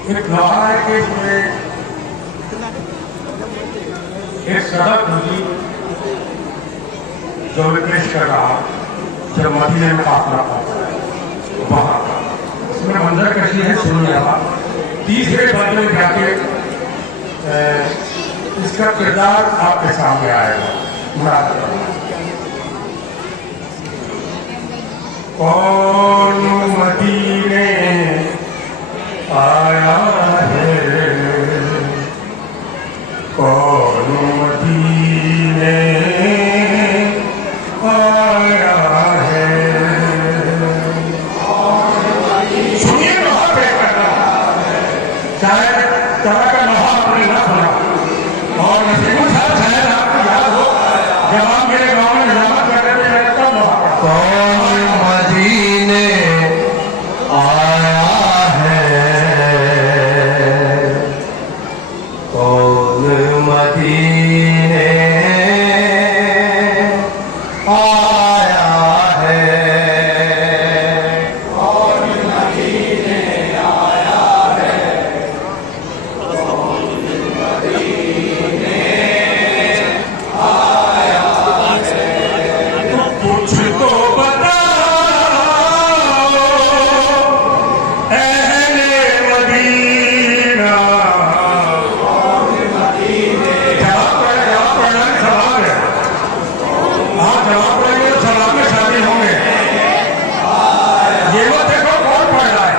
एक लोहारा केस में एक सड़क हुई जो विक्रेश कर रहा जब मदीने में काफिला पहुंचा वहां का इसमें मंजर कशी है। सुनिए आप, तीसरे बंद में जाके इसका किरदार आपके सामने आएगा। मुराद कौन मदीने आया है, कौन मदीने आया है। सुनिए बहुत बेहतर शायद तरह का लोहा आपने ना सुना और नसीबुल साहब शायद आपको याद हो जब आप मेरे गाँव में निजामत कर रहे थे मैंने तब लोहा पड़ा। कौन मदीने आया है, कौन मदीने आया है, कौन मदीने आया है, कौन मदीने आया है। कुछ तो बताओ अहले मदीना। जवाब पढ़ना सवाल है। आप जवाब पढ़ेंगे तो सवाल में शामिल होंगे। ये वो देखो कौन पढ़ रहा है।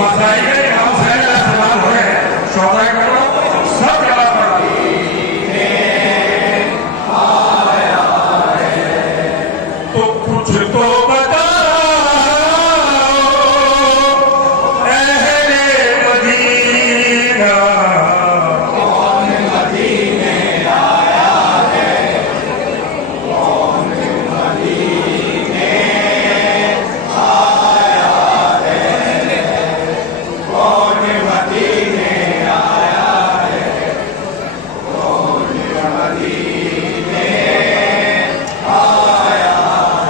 मसाइल के इमाम साहब का सवाल हो रहे हैं, शौक़ करो सब जवाब पढ़ रहा है। तो कुछ तो बताओ अहले मदीना। कौन मदीने आया है, कौन मदीने आया है, कौन मदीने आया है, कौन मदीने आया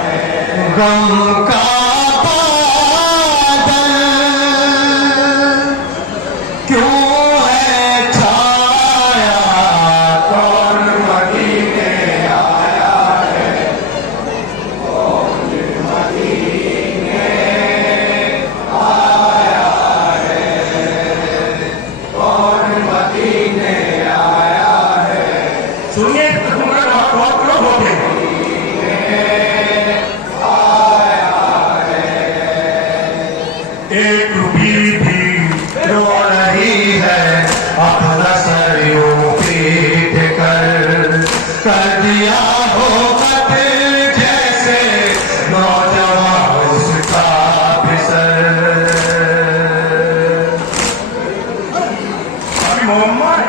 है। गम का बादल क्यों है छाया, कौन मदीने आया है, कौन मदीने आया है, कौन मदीने आया है। सुनिए तुम्हारा बहुत लोग होते हैं। एक बीबी रो रही है अपना सर यूं पीट कर दिया हो कत्ल जैसे नौजवान उसका भी सर। अभी मोहम्मद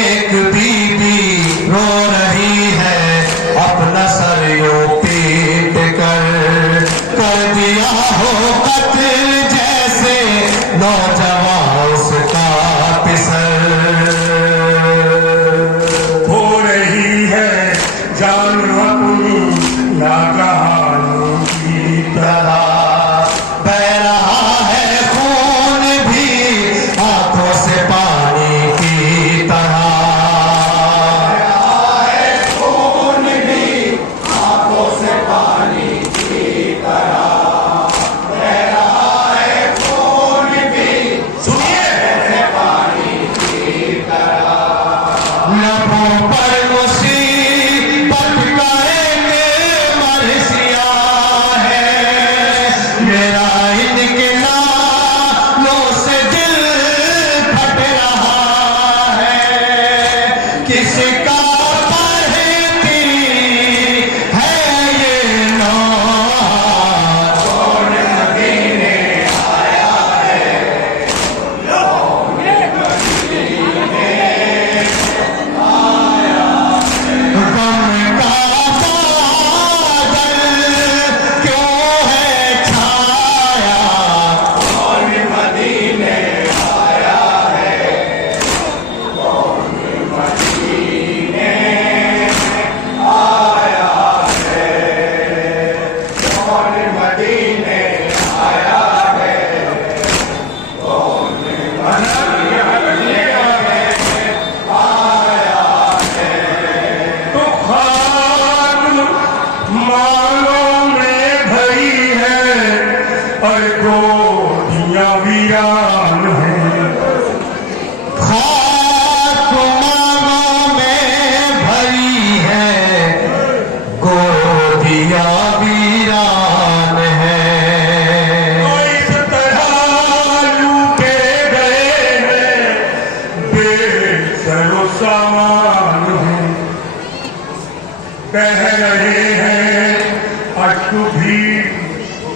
एक बीबी रो रही है अपना सर यूं पीट कर दिया हो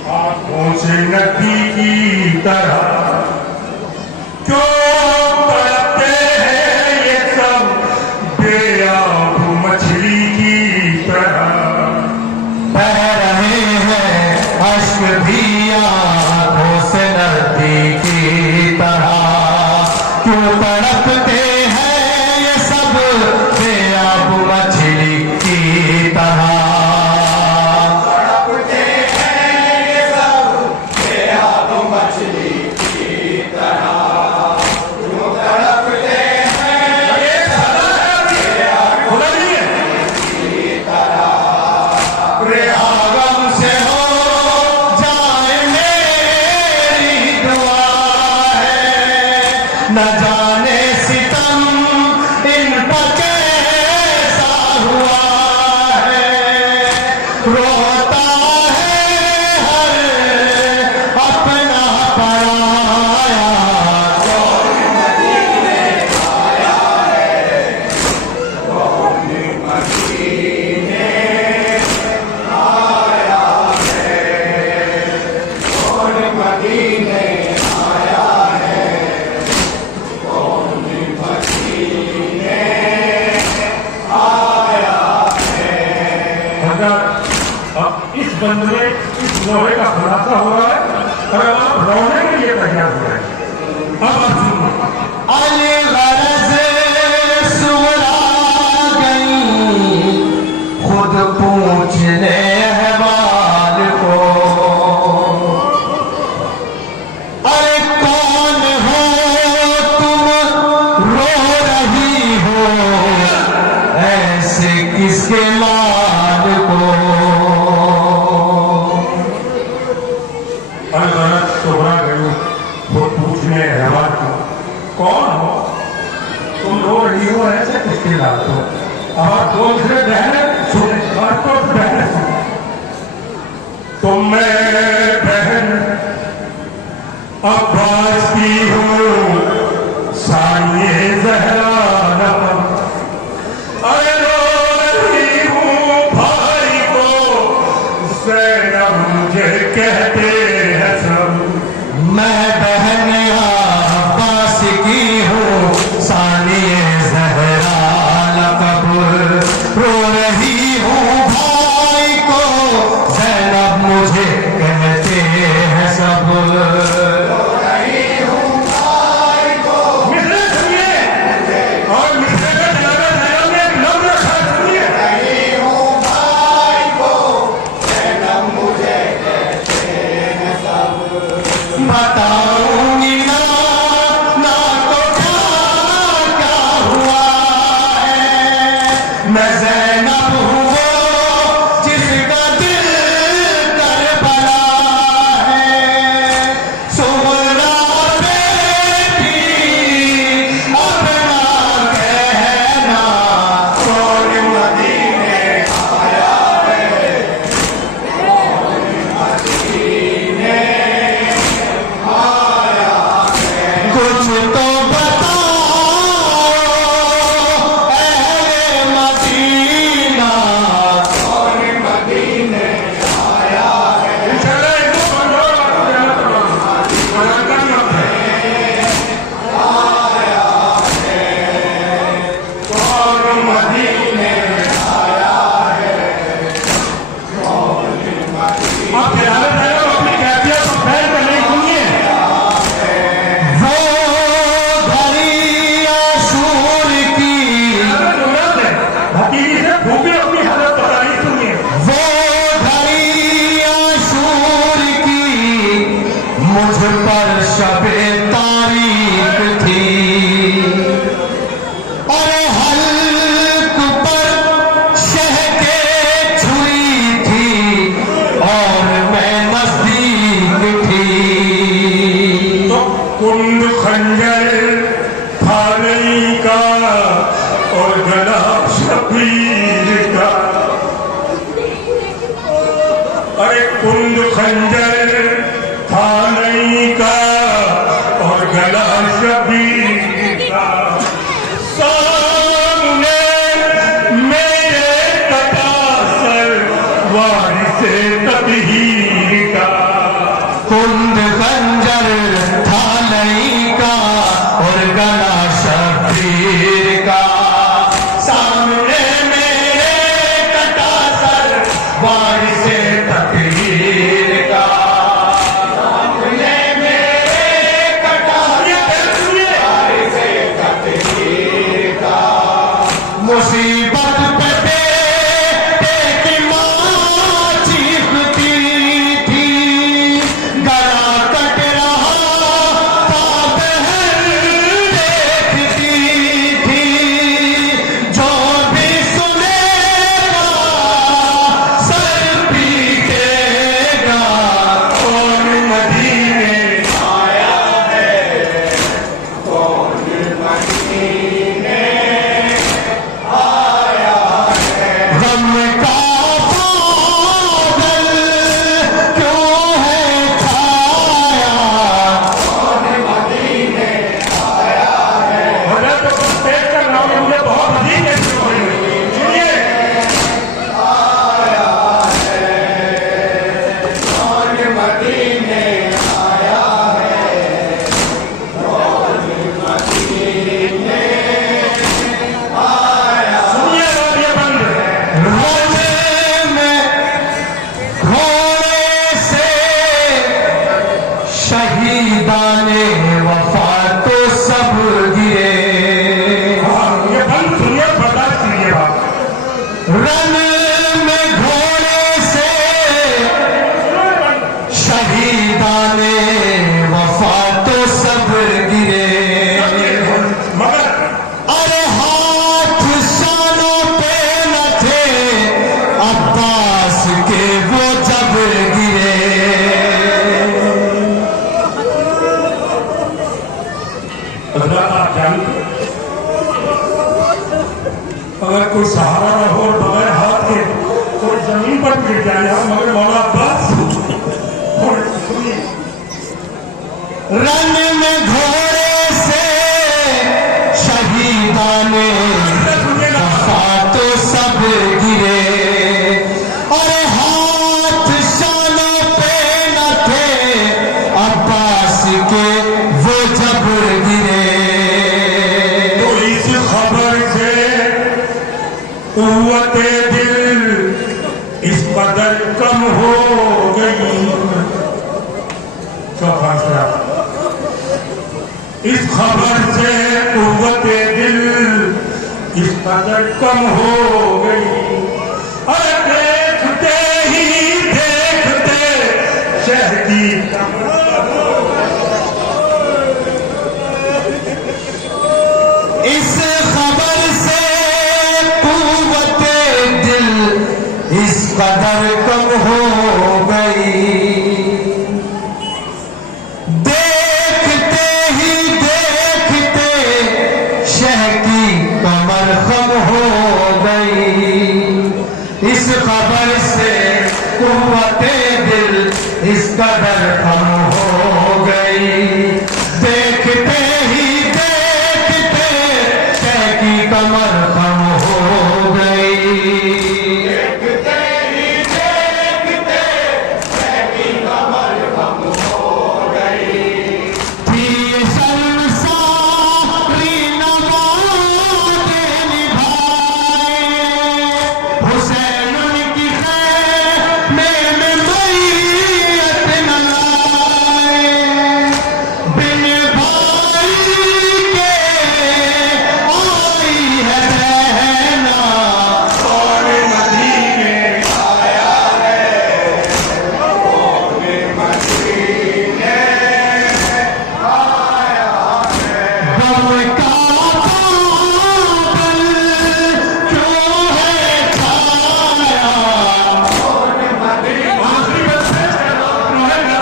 आंखों से नदी की तरह क्यों तड़पते हैं ये सब बेआब मछली की तरह। बह रहे हैं अश्क भी आंखों से नदी की तरह, क्यों तड़पते हैं ये सब बेआब मछली की तरह। तड़पते हैं ये सब बेआब मछली की तरह, क्यों तड़पते हैं ये सब बेआब मछली की तरह। गम से हो जाए मेरी दुआ है, न जाने सितम इन पर कैसा हुआ है। रोता है हर अपना पराया, कौन मदीने आया है, कौन मदीने आया है, कौन मदीने आया है, कौन मदीने आया है। हजरत, अब इस बंद में इस लोहे का खुलासा हो रहा है और अब आप रोने के लिए तैयार हो रहे हैं। अब आप सुनो। अली गरज सुरा गई खुद पूछने अहवाल को, अरे कौन हो तुम रो रही हो ऐसे किसके लाल को। अलगरज सुबह गई वो पूछने अहवाल को, कौन हो तुम रो रही हो ऐसे किसके लाल को। और दूसरे बहने सुने और तो बहने सुने। तुम मैं बहन अब्बास की हूँ सानिए ज़हरा नकम, अरे रो रही हूँ भाई को ज़ैनब मुझे कहते हैं सब। मैं बहन अब्बास की हूँ सानिए ज़हरा लक़ब, रो रही हूँ भाई को ज़ैनब मुझे कहते हैं सब। रो रही हूँ भाई को। मिसरे सुनिए और मिसरे का जनाबे ज़ैनब ने एक लफ्ज़ रखा है, सुनिए। रही हूँ भाई को ज़ैनब मुझे कहते हैं सब। बताऊंगी ना ना तो क्या क्या हुआ है, मैं ज़ैनब हूँ वो जिसका दिल करबला है। सुमरा बेटी अपना कहना, कौन मदीने आया है, कौन मदीने आया है। कुछ तो बताओ अहले मदीना, कौन मदीने आया है। इंशाअल्लाह इनको कमजोर बात देना पड़ेगा, मजाक मत है। कौन मदीने आया है, कौन मदीने। आप जनाबे ज़ैनब अपनी कैफियत को फैल कर नहीं सुनिए। वो घड़ी अशूर की, भतीजी से खूबी अपनी हालत बताई, सुनिए। वो घड़ी अशूर की मुझ पर शबे तारीख थी, अरे हल्क पर शह के छुरी थी और मैं नजदीक थी। तो कुंड खंजर था नहीं का और गला शबीर का, अरे कुंड खंजर था नहीं का और गला शबीर का। सामने मेरे कटा सर वारिसे तकहीर का। वफा तो सब गिरे। ये बंद सुनिए, बर्दाश्त कीजिए बात। रन में घोड़े से शहीदाने वफा तो सब गिरे। मगर अरे हाथ शानों पे न थे अब्बास के वो जब गिरे। हजरत आप जानते, अगर कोई सहारा न हो और बगैर हाथ के कोई जमीन पर गिर जाए, मगर मौला अब्बास और सुनिए, रन में घोड़े से शहीदाने वफा तो सब गिरे। अरे हाथ शानों पे न थे अब्बास के वो जब गिरे। तो इस खबर से कुव्वते दिल इस कदर कम हो गई। क्या फैसला? इस खबर से कुव्वते दिल इस कदर कम हो गई। अरे देखते ही देखते शहर की इस खबर से कुव्वते दिल इस कदर कम हो गई। देखते ही देखते शह की कमर खम हो गई। इस खबर से कुव्वते दिल इस कदर कम हो गई। देखते ही देखते शह की कमर खम हो गई। देखते ही देखते शह की कमर खम हो गई। थी शर्मसारी नवाज़े निभाए, हुसैन उनकी खैमे में मैयत न लाए। बिन भाई के आई है रहना और मदीने आया गम का बादल क्यों है छाया। आखिरी बात है, रहेगा,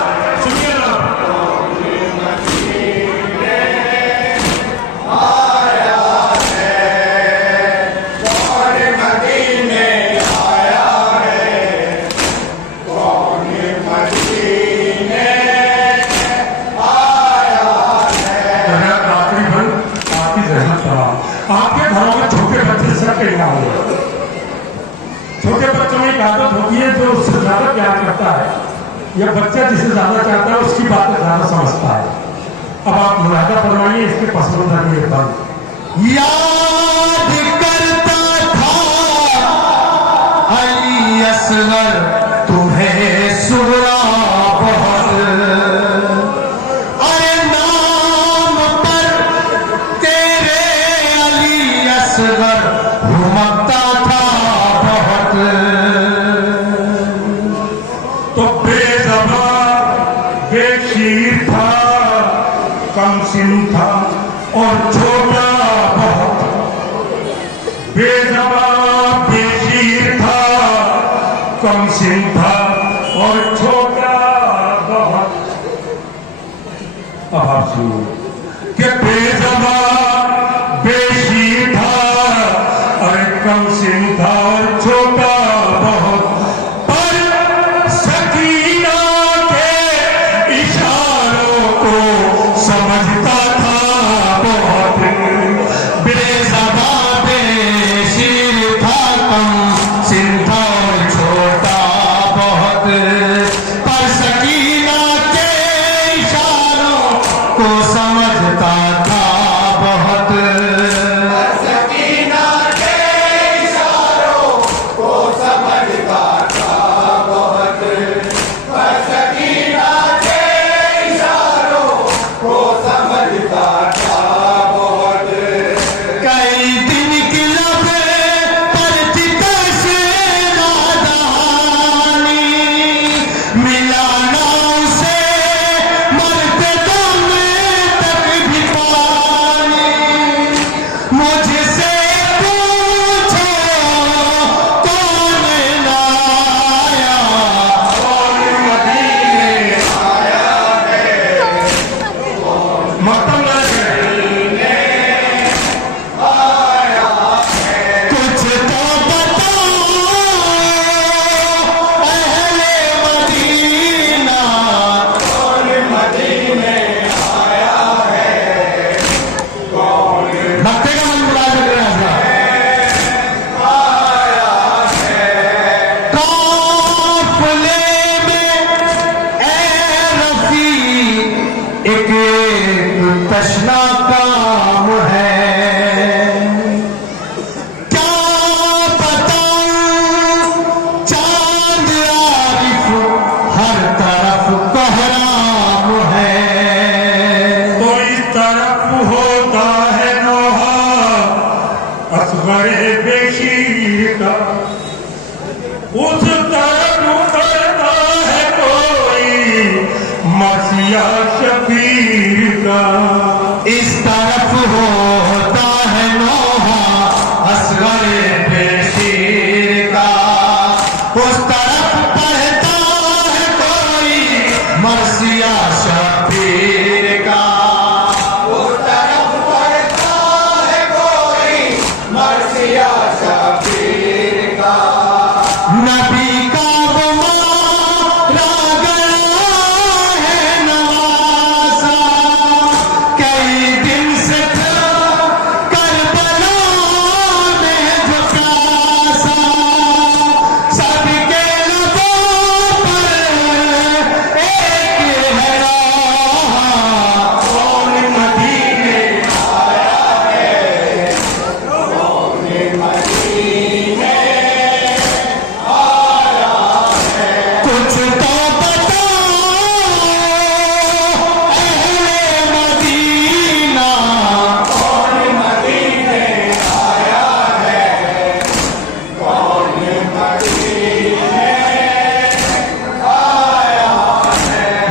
सुनिएगा। आखिरी बंद, आपकी जहमत करा। आपके घरों में छोटे बच्चे सब के ना हो। छोटे बच्चों में एक आदत होती है जो उससे ज्यादा प्यार करता है, या बच्चा जिसे ज्यादा चाहता है उसकी बातें ज्यादा समझता है। अब आप मुलादा फरमाइए इसके पसंदीदा के बंद। याद करता था अली असगर तुम्हें सुरा बहुत। अरे नाम पर तेरे अली असगर घुमकता था बहुत। तो बेज़बान बेशीर था, कम सिन था और छोटा बहुत। बेज़बान बेशीर था, कम सिन था और छोटा बहुत। अब आप सुनिए कि बेज़बान बेशीर था और कम सिन था और छोटा बहुत। पर सकीना के इशारों को समझता था बहुत। बेज़बान बेशीर था, कम सिन था और छोटा बहुत। पर सकीना के इशारों को समझ एक तृष्णा काम है। क्या बताऊं चांद आरिफ हर तरफ कोहराम है। तो इस तरफ होता है नोहा असगरे बेशीर का, उस तरफ उतरता है कोई मसीहा शबीर का। इस तरफ होता है नोहा असगरे बेशीर का, उस तरफ पढ़ता है कोई मरसी